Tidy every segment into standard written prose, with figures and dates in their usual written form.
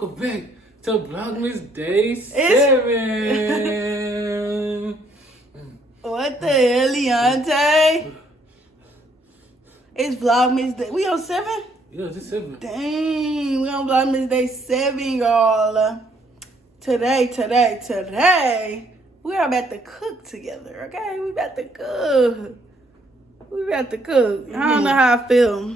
welcome back to Vlogmas Day 7. What the hell, Leontay? It's Vlogmas Day. We on 7? Yeah, it's 7. Dang, we on Vlogmas Day 7, y'all. Today, we are about to cook together, okay? We about to cook. I don't know how I feel.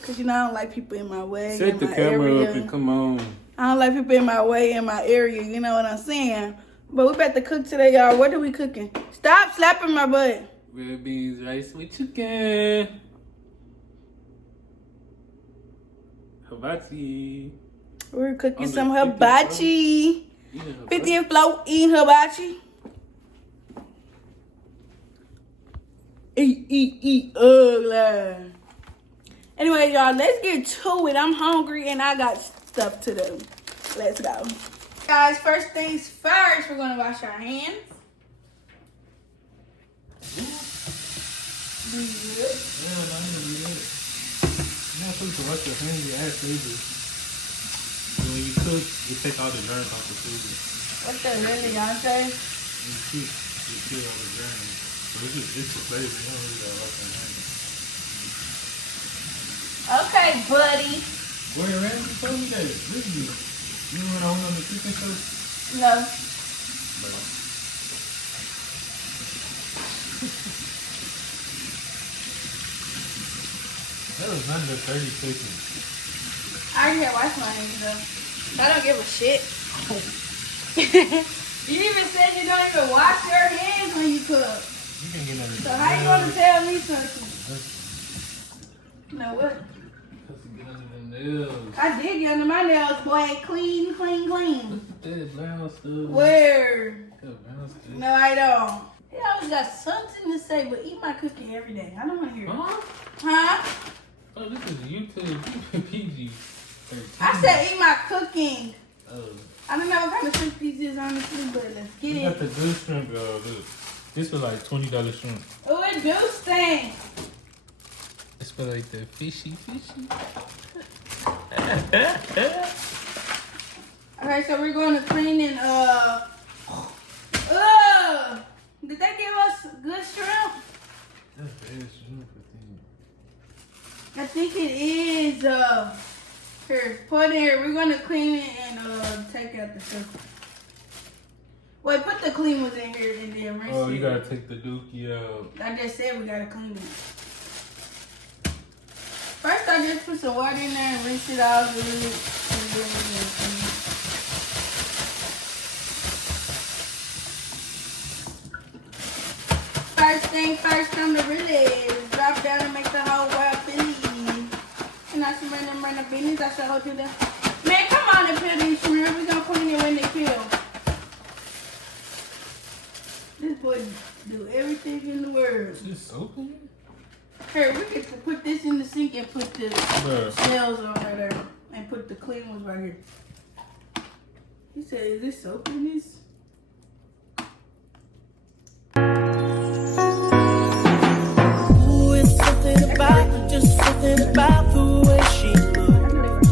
Because, I don't like people in my way. Set the camera up and come on. I don't like people in my way, in my area, you know what I'm saying? But we about to cook today, y'all. What are we cooking? Stop slapping my butt. Red beans, rice with chicken. Hibachi. We're cooking some hibachi. 50 and float eating hibachi. Eat, ugly. Anyway, y'all, let's get to it. I'm hungry and I got stuff to do. Let's go. Guys, first things first, we're going to wash our hands. Yeah, not even yet. You're not supposed to wash your hands, your ass lazy. When you cook, you take all the germs off the food. What the hell, Leontay? You kill all the germs. So it's the flavor. You don't really gotta wash your hands. Okay, buddy. Boy, Randy told me that. Really? You know when I went on the cooking show? No. But that was under 30 seconds. I already had washed my hands, though. I don't give a shit. You even said you don't even wash your hands when you cook. You can get under. So how you gonna tell me something? You know what? Because you get under the nails. I did get under my nails, boy. Clean. Look at that brown stuff. Where? That brown stuff. No, I don't. He always got something to say, but eat my cookie every day. I don't want to hear it. Huh? Oh, this is YouTube. PG. I said eat my cooking. Oh. I don't know what kind of shrimp these is, honestly, but let's get You it. got the good shrimp, y'all. Look. This was like $20 shrimp. Oh, it do stink. It's for like the fishy. Okay, so we're going to clean and did they give us good shrimp? That's bad shrimp, I think it is. Here, put it here. We're gonna clean it and take out the shrimp. Wait, put the clean ones in here and then rinse it. Oh, you gotta take the dookie out. I just said we gotta clean it. First, I just put some water in there and rinse it out. First thing first, time to really drop down and make the whole world believe. And I should run the business. I should hold you there. Man, come on and peel these shrimp. We're gonna clean it when they peel. This boy do everything in the world. Is this soap in here? Here, we get to put this in the sink and put the shells on there and put the clean ones right here. He said, is this soap in this? Something about the way she moves.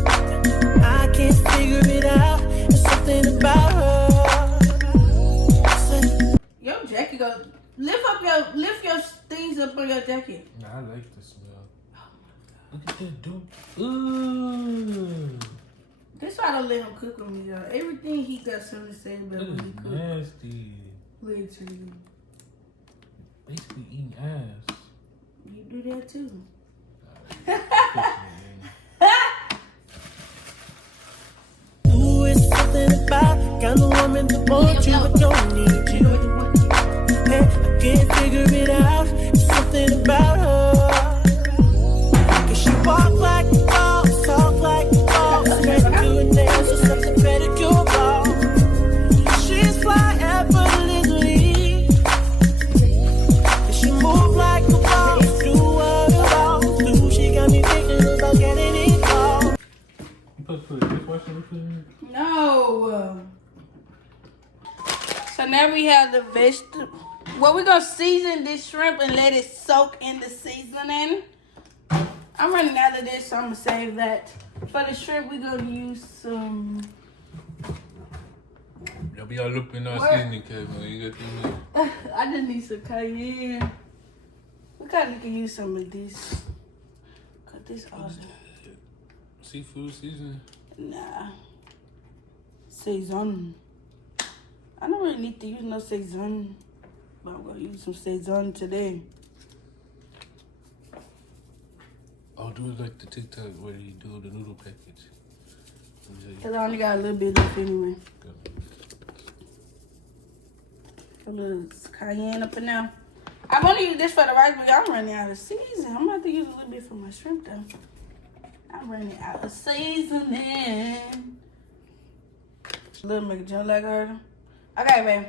I can't figure it out. There's something about her. Yo, jacket goes. Lift your things up on your jacket. Nah, I like the smell. Look at that dude. Ooh. That's why I don't let him cook with me, y'all. Everything he got something to say about That when he is cook. nasty. Literally. Basically eating ass. You do that too. Ooh, it's something about kind of woman that wants you but don't need you. Hey, I can't figure it out. It's something about her. Cause she walk like a boss, talk like a boss, straight to her nails or something pedicure boss. She's fly effortlessly. And she move like a boss, do what a boss do. She got me thinking about getting it all. You put the dishwasher liquid in here? No. So now we have the vegetable. Well, we're going to season this shrimp and let it soak in the seasoning. I'm running out of this, so I'm going to save that For the shrimp, we're gonna use some. Y'all be all up in our What? seasoning cake, man. You got these. I just need some cayenne. We kind of can use some of this. Cut this awesome. Seafood seasoning. Nah. Sazon. I don't really need to use no Sazon, but I'm gonna use some Sazon today. I'll do it like the TikTok where you do the noodle package. Cause I only got a little bit left anyway. A little cayenne up in there. I want to use this for the rice, but I'm running out of season. I'm gonna have to use a little bit for my shrimp though. I'm running out of seasoning. A little make it jump like a hurdle. Okay, babe.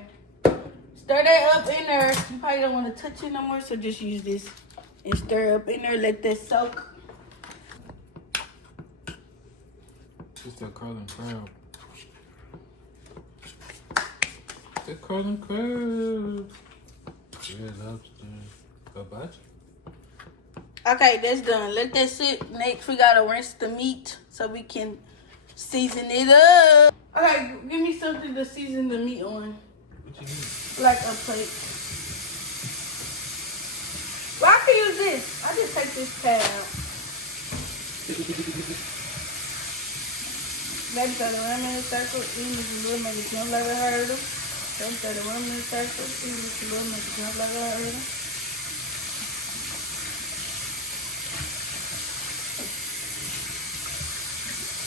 Stir that up in there. You probably don't want to touch it no more, so just use this and stir up in there. Let that soak. Just that Carlin crab. That Carlin crab. Red lobster. Hibachi. Okay, that's done. Let that sit. Next, we gotta rinse the meat so we can season it up. Okay, give me something to season the meat on. What you need? Like a plate. Well, I can use this. I just take this pad out. Maybe throw the rim in a circle. Even if a little, make it jump like a hurdle. Then throw the rim in a circle. Even if a little, make it jump like a hurdle.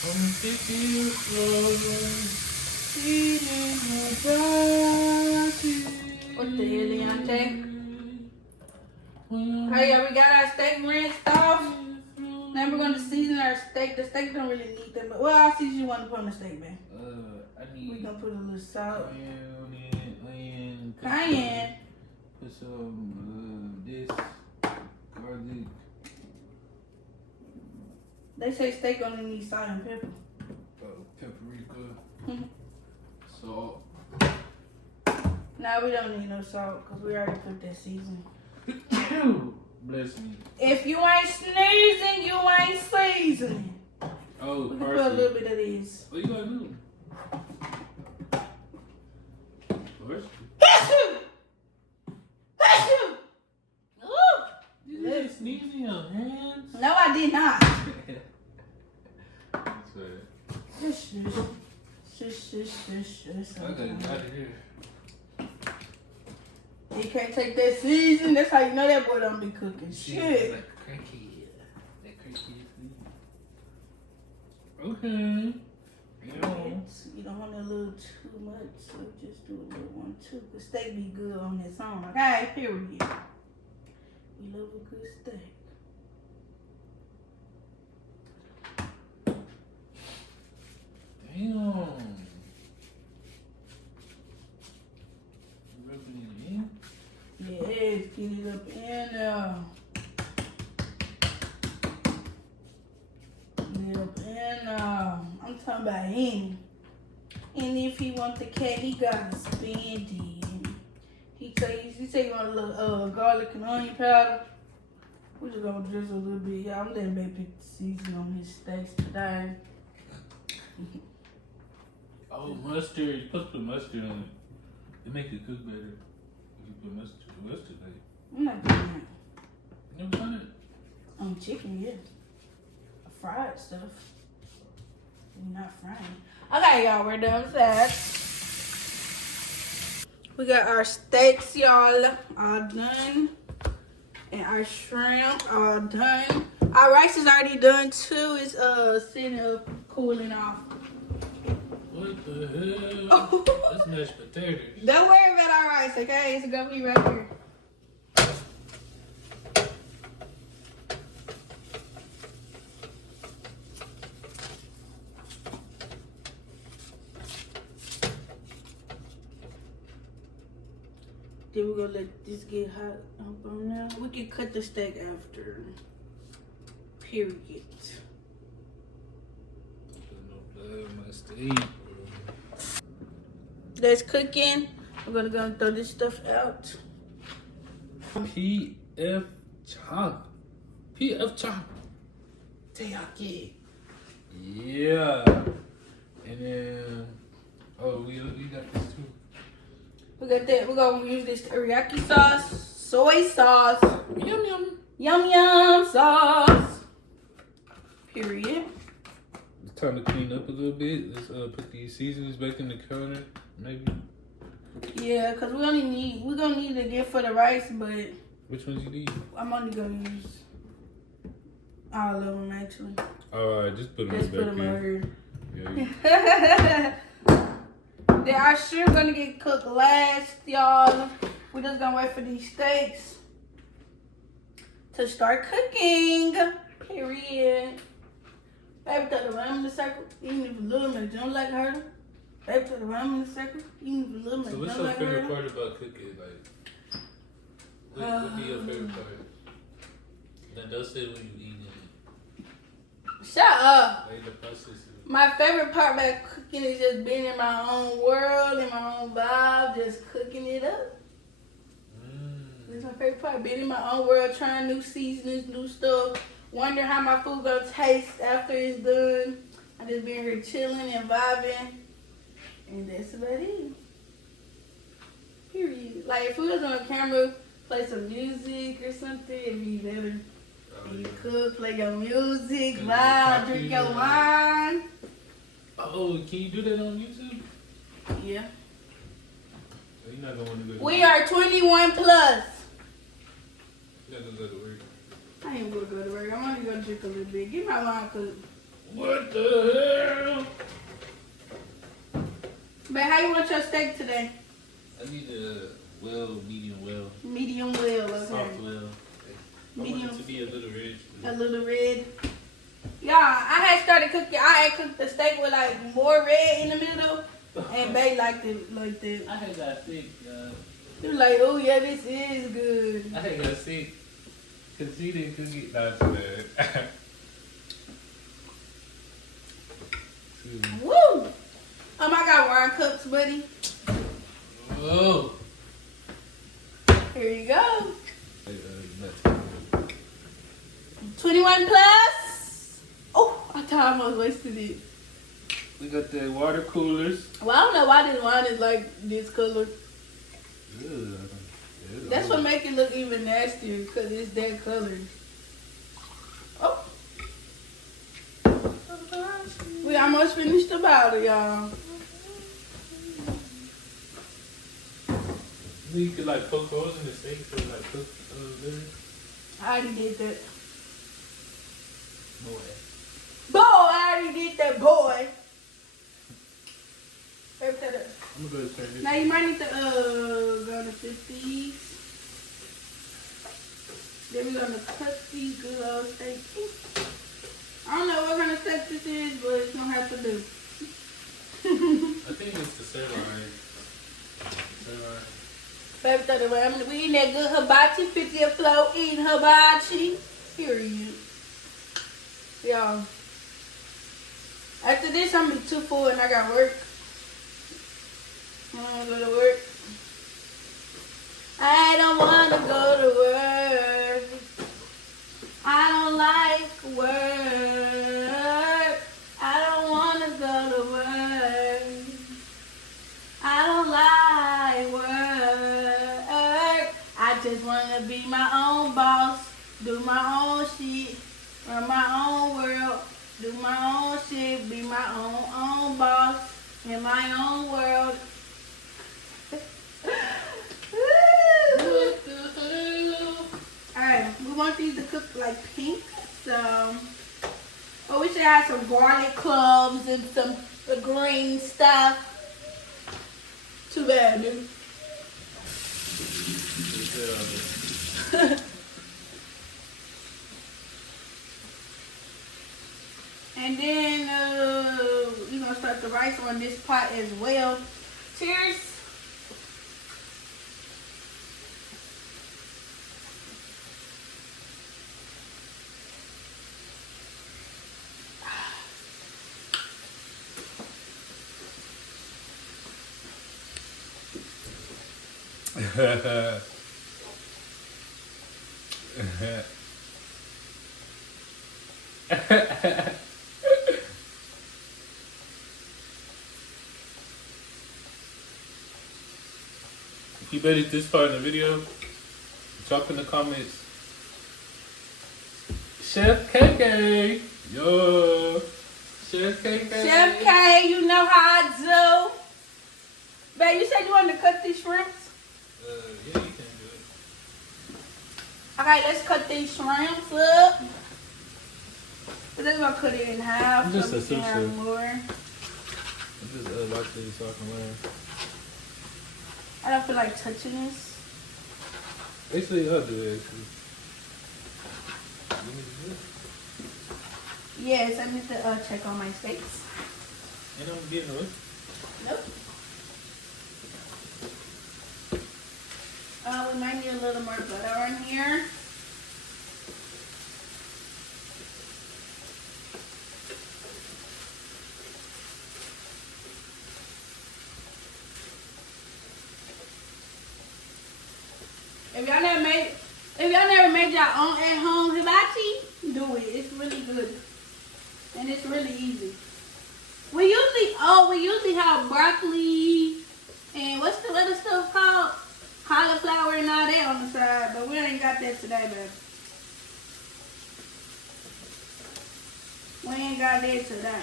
I'm 50 years old. What the hell, Leontay? Hey, yeah, we got our steak rinsed off. Now we're going to season our steak. The steak don't really need that, but well, I'll season one to put on the steak, man. I need. We're going to put a little salt. Onion. Cayenne. Put some this garlic. They say steak only needs salt and pepper. Paprika. Salt. Nah, we don't need no salt because we already put that seasoning. Bless me. If you ain't sneezing, you ain't seasoning. Oh, We can put a little bit of this. What you gonna do? Parsley. You just sneeze in your hands? No, I did not. That's right. Shush, shush. Okay, out of here. You can't take that season. That's how you know that boy don't be cooking shit. That cranky food. Okay. You don't want a little too much, so just do a little one too. The steak be good on its own. Okay, period. We love a good steak. Damn. Rubbing it in? Yes, get it up in there. Get it up in there. I'm talking about him. And if he want the cat, he gotta spend it. He say you want a little garlic and onion powder. We just gonna drizzle a little bit. Yeah, I'm letting baby pick the season on his steaks today. Oh, mustard. You're supposed to put mustard on it. It makes it cook better if you put mustard. Mustard, like. I'm not doing that. You never done it? On chicken, yeah. Fried stuff. We're not frying. Okay, y'all, we're done with that. We got our steaks, y'all, all done. And our shrimp all done. Our rice is already done too. It's sitting up, cooling off. What the hell? That's mashed potatoes. Don't worry about our rice, okay? It's gonna be right here. Then we're gonna let this get hot up on now. We can cut the steak after. Period. That's cooking. We're gonna go and throw this stuff out. PF chop. PF chop. Take Yeah. And then, oh, we got this too. We got that. We're gonna use this teriyaki sauce, soy sauce, Yum yum. yum yum sauce. Period. It's time to clean up a little bit. Let's put these seasonings back in the counter, maybe. Yeah, cause we're gonna need it again for the rice, but Which ones you need? I'm only gonna use all of them actually. Alright, just put them Just put back them over here. here. Yeah. They are sure gonna get cooked last, y'all. We're just gonna wait for these steaks to start cooking. Period. Baby, throw the ram in the circle, even if a little bit don't like her. Baby, throw the ram in the circle, even if a little bit So what's don't your like favorite her. part about cooking? Like, what would be your favorite part? Then don't say when you eat it. Shut up. Like the process. My favorite part about cooking is just being in my own world, in my own vibe, just cooking it up. That's my favorite part, being in my own world, trying new seasonings, new stuff, wondering how my food gonna taste after it's done. I just been here chilling and vibing, and that's about it. Period. Like if we was on camera, play some music or something, it'd be better. You cook, play your music, vibe, drink your wine. Oh, can you do that on YouTube? Yeah. You're not gonna want to go to We are 21 plus. You're not gonna go to work. I ain't gonna go to work. I'm only gonna drink a little bit. Get my wine cooked. What the hell? But how you want your steak today? I need a medium well. Medium well, okay. Soft well. I want Medium. it to be a little rich. A little red. Y'all, I had started cooking. I had cooked the steak with like more red in the middle, and Bae liked it like that. I had got sick. He was like, "Oh yeah, this is good." I had got sick because he didn't cook it. Not too bad. Woo! I got wine cups, buddy. Oh. Here you go. 21 plus. Oh, I thought I almost wasted it. We got the water coolers. Well, I don't know why this wine is like this color. Ugh. That's what make it look even nastier, because it's that color. Oh. We almost finished the bottle, y'all. You could like poke holes in the steak so like cook liver. I already did that. No way. Boy, I already did that, boy. Baby, set up. I'm gonna go to turn this. Now you might need to go to 50s. Then we're gonna cut these good old steaks. I don't know what kind of steak this is, but it's gonna have to do. I think it's the sirloin. Sirloin. Baby, throw the ram. We eating that good hibachi. 50 a flow, eating hibachi. Period. Y'all. After this, I'm gonna be too full and I got work. I don't go to work. I don't want to go to work. I don't like work. I don't want to go to work. I don't like work. I just want to be my own boss. Do my own shit. Run my own world. Do my own shit. Be my own boss. In my own world. Alright, we want these to cook like pink, so we should have some garlic cloves and some green stuff. Too bad, dude. And then we're gonna start the rice on this pot as well. Cheers. If you made it this far in the video, drop in the comments. Chef KK, yo, Chef KK. Chef K, you know how I do. Babe, you said you wanted to cut these shrimps? Yeah, you can do it. Okay, let's cut these shrimps up. We're just gonna cut it in half. I'm just so a we can have soup chef. more. I just watch this so I can learn. I don't feel like touching this. Actually, I'll do it. Actually. You need to do it? Yes, I need to check on my steaks. You don't get in the way? Nope. We might need a little more butter on here. If y'all never made your own at-home hibachi, do it. It's really good. And it's really easy. We usually have broccoli and what's the other stuff called? Cauliflower and all that on the side, but we ain't got that today, baby. We ain't got that today.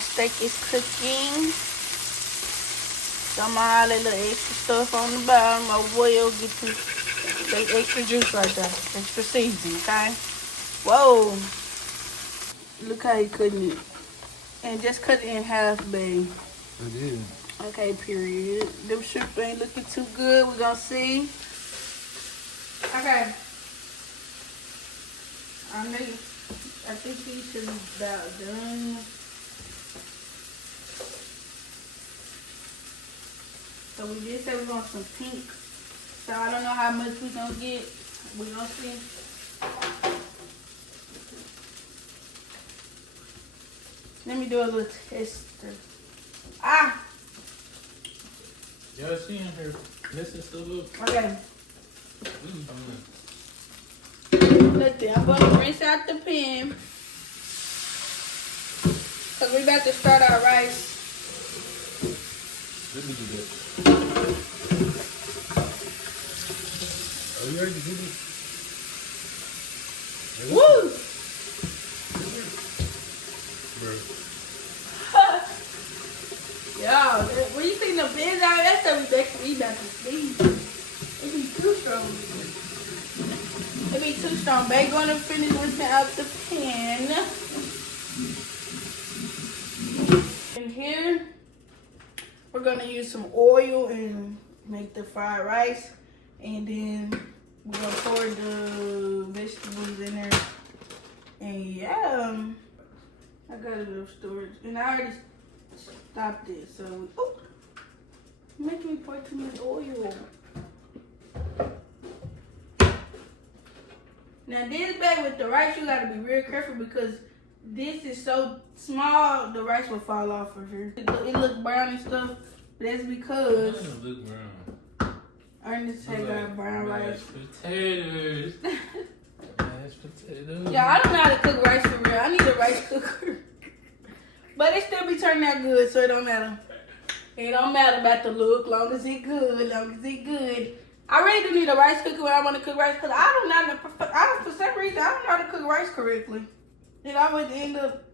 Steak is cooking. Some all that little extra stuff on the bottom. My oil get the extra juice right there. Extra seasoning, okay? Whoa. Look how he cutting it. And just cut it in half, babe. I did. Okay, period. Them shrimp ain't looking too good. We're gonna see. Okay. I think he should be about done. So we did say we want some pink. So I don't know how much we gonna get. We gonna see. Let me do a little tester. Ah! Y'all see her messing stuff up? Okay. Mm-hmm. Look, I'm gonna rinse out the pan. Cause we about to start our rice. Let me do that. Oh, you already did it? Woo! Yo, when you see the bins out, that's how we about to sleep. It be too strong. It be too strong. Babe gonna finish rinsing out the pan. And here, we're gonna use some oil and make the fried rice. And then we're gonna pour the vegetables in there. And yeah, I got a little storage. And I already stopped it, so make me pour too much oil. Now this bag with the rice, you gotta be real careful because this is so small, the rice will fall off for sure. It look brown and stuff, but that's because it doesn't look brown. Ernest had got brown rice. Potatoes. Mashed potatoes. Yeah, I don't know how to cook rice for real. I need a rice cooker. But it still be turning out good, so it don't matter. It don't matter about the look, long as it good, I really do need a rice cooker when I want to cook rice, because I don't know how to, for some reason, I don't know how to cook rice correctly. It always end up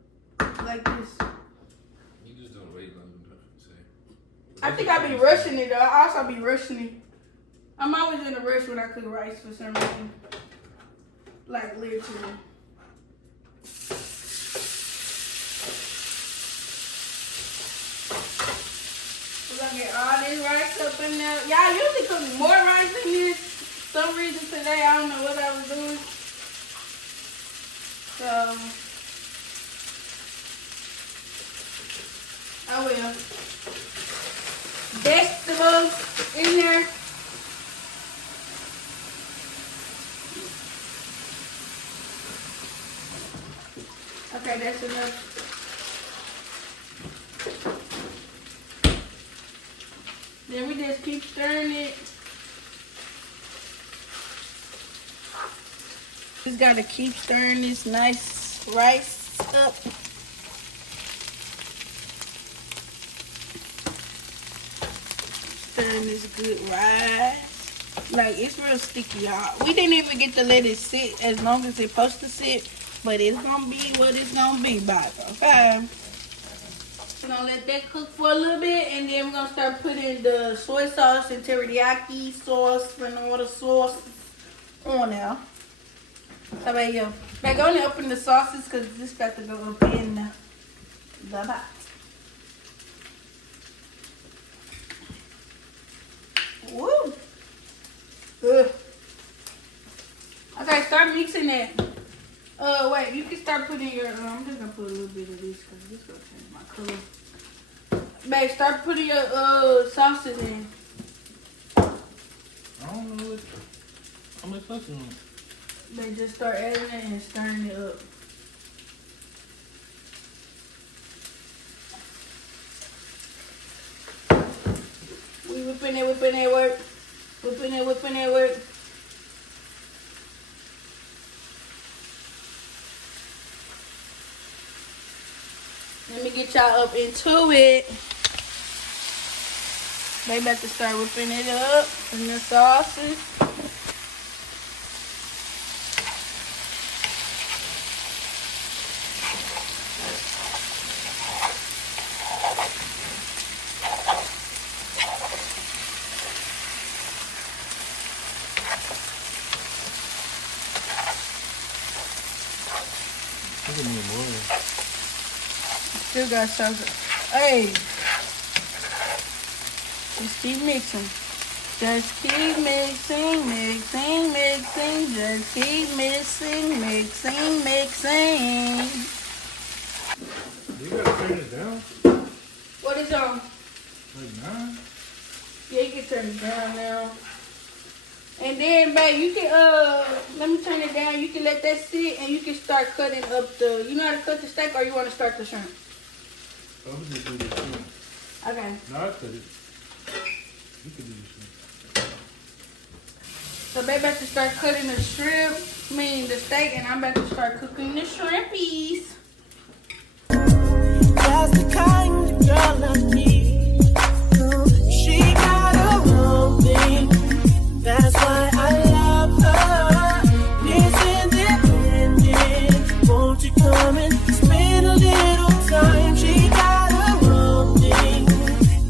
like this. You just don't wait long enough to say. I think I be rushing it, though. I also be rushing it. I'm always in a rush when I cook rice for some reason. Like, literally. We're gonna get all this rice up in there. Y'all usually cook more rice in this. For some reason today, I don't know what I was doing. So, I will. Vegetables in there. Okay, that's enough. Then we just keep stirring it. Just gotta keep stirring this nice rice up. good rice. Like, it's real sticky, y'all. We didn't even get to let it sit as long as it's supposed to sit, but it's gonna be what it's gonna be, baby, okay? We're gonna let that cook for a little bit, and then we're gonna start putting the soy sauce and teriyaki sauce and all the sauce on there. So, baby, go and open the sauces because this got to go up in the pot. Woo! Ugh. Okay, start mixing it. Wait, you can start putting your. I'm just gonna put a little bit of this because this gonna change my color. Babe, start putting your sauces in. I don't know how much sauce you want. Babe, just start adding it and stirring it up. We whipping it, work. Whipping it, work. Let me get y'all up into it. They about to start whipping it up in the sauces. Look at me more. Still got sauce. Hey. Just keep mixing. Just keep mixing. Just keep mixing. You gotta turn it down. What is on? Like 9? Yeah, you can turn it down now. And then, babe, you can, let me turn it down. You can let that sit and you can start cutting up the, you know how to cut the steak or you want to start the shrimp? I'm just do this shrimp. Okay. No, I cut it. You can do this shrimp. So, babe, about to start cutting the shrimp, the steak, and I'm about to start cooking the shrimpies. That's the kind of girl I need. She got her own thing. That's why I love her. Miss independent. Won't you come and spend a little time? She got her own thing.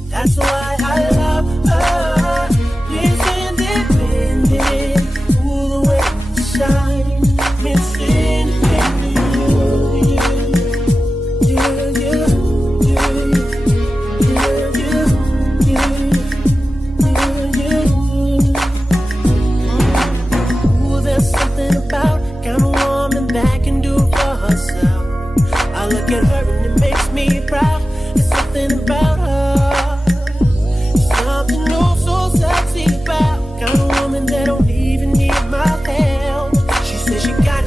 That's why I love her. Miss independent. Ooh, the way you shine. Miss independent. Look at her and it makes me proud. There's something about her. Something oh so sexy about. Kind of woman that don't even need my help. She said she got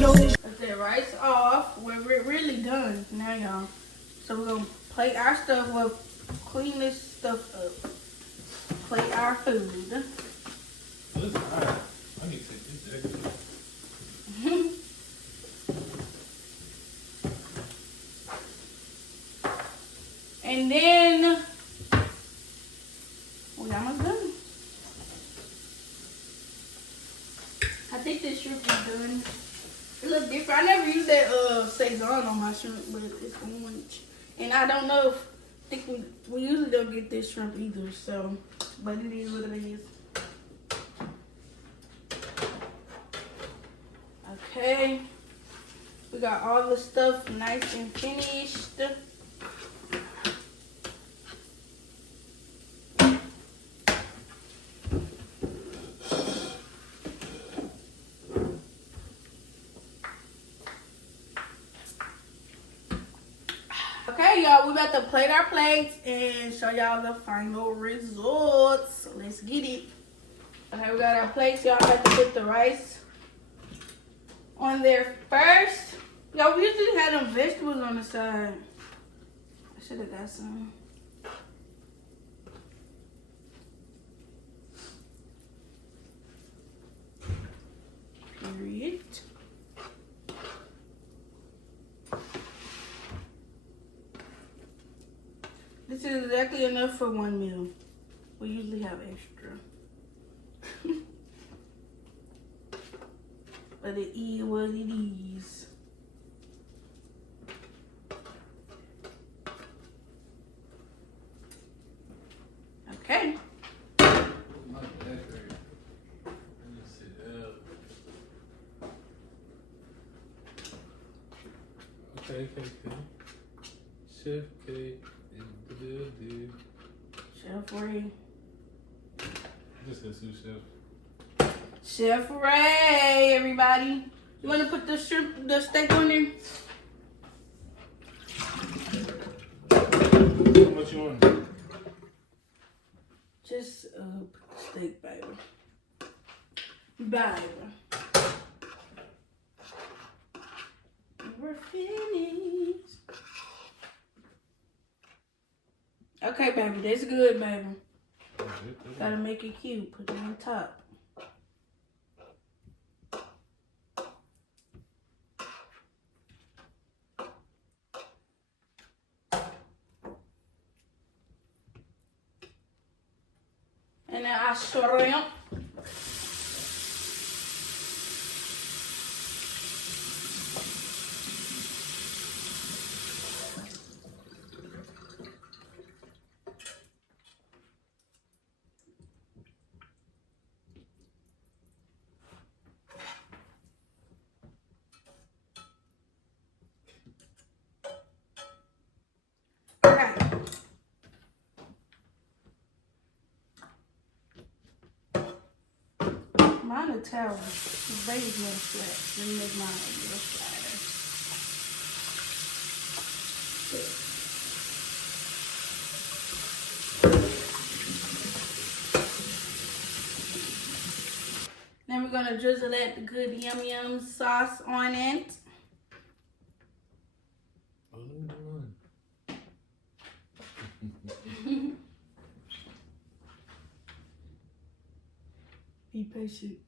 no. That's that rice off. We're really done now, y'all. So we're gonna plate our stuff up, clean this stuff up, plate our food. This is hot. I need to take this extra. And then we almost done. I think this shrimp is done. It looks different. I never used that Saison on my shrimp, but it's orange. And I don't know if I think we usually don't get this shrimp either, so but it is what it is. Okay. We got all the stuff nice and finished. Okay, y'all, we about to plate our plates and show y'all the final results. So let's get it. Okay, we got our plates. Y'all about to put the rice on there first. Y'all, we usually have them vegetables on the side. I should have got some. Period. This is exactly enough for one meal. We usually have extra. But it is what it is. Okay. Okay. Chef K in the building. Chef Ray. This is who Chef. Chef Ray, everybody. You want to put the shrimp, the steak on there? How much you want? Just put the steak, baby. Baby. We're finished. Okay, baby. That's good, baby. Gotta make it cute. Put it on top. And then I shrimp. Okay. Mine are towel. The baby's little flat. Let me make mine a little flatter. Then we're gonna drizzle that good yum yum sauce on it. Oh, no, Be patient.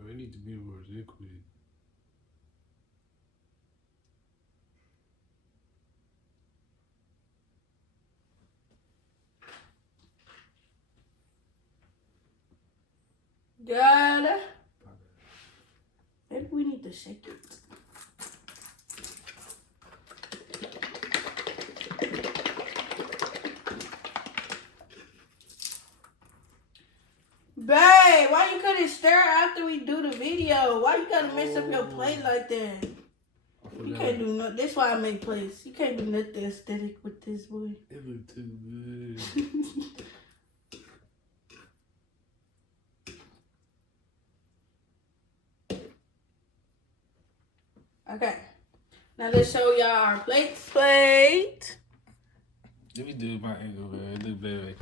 I need to be more liquid. Got it. Maybe we need to shake it. Babe, why you couldn't stir after we do the video? Why you gotta mess up your plate like that? You can't do nothing. That's why I make plates. You can't do nothing aesthetic with this, boy. It looked too good. Okay. Now let's show y'all our plates. Plate. Let me do my angle, man. It look better.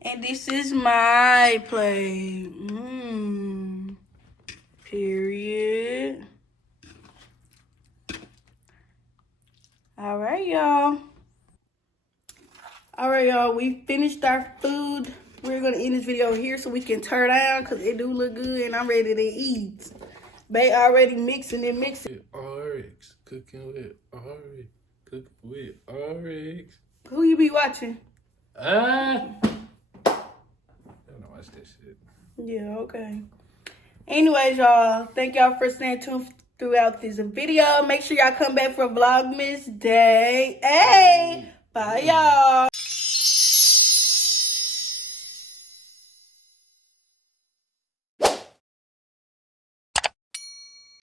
And this is my plate. Period. All right, y'all. All right, y'all. We finished our food. We're going to end this video here so we can turn down because it do look good and I'm ready to eat. They already mixing it. RX. Cooking with RX. Cooking with RX. Who you be watching? I don't watch that shit. Yeah, okay. Anyways, y'all, thank y'all for staying tuned throughout this video. Make sure y'all come back for Vlogmas Day. Hey, bye, y'all.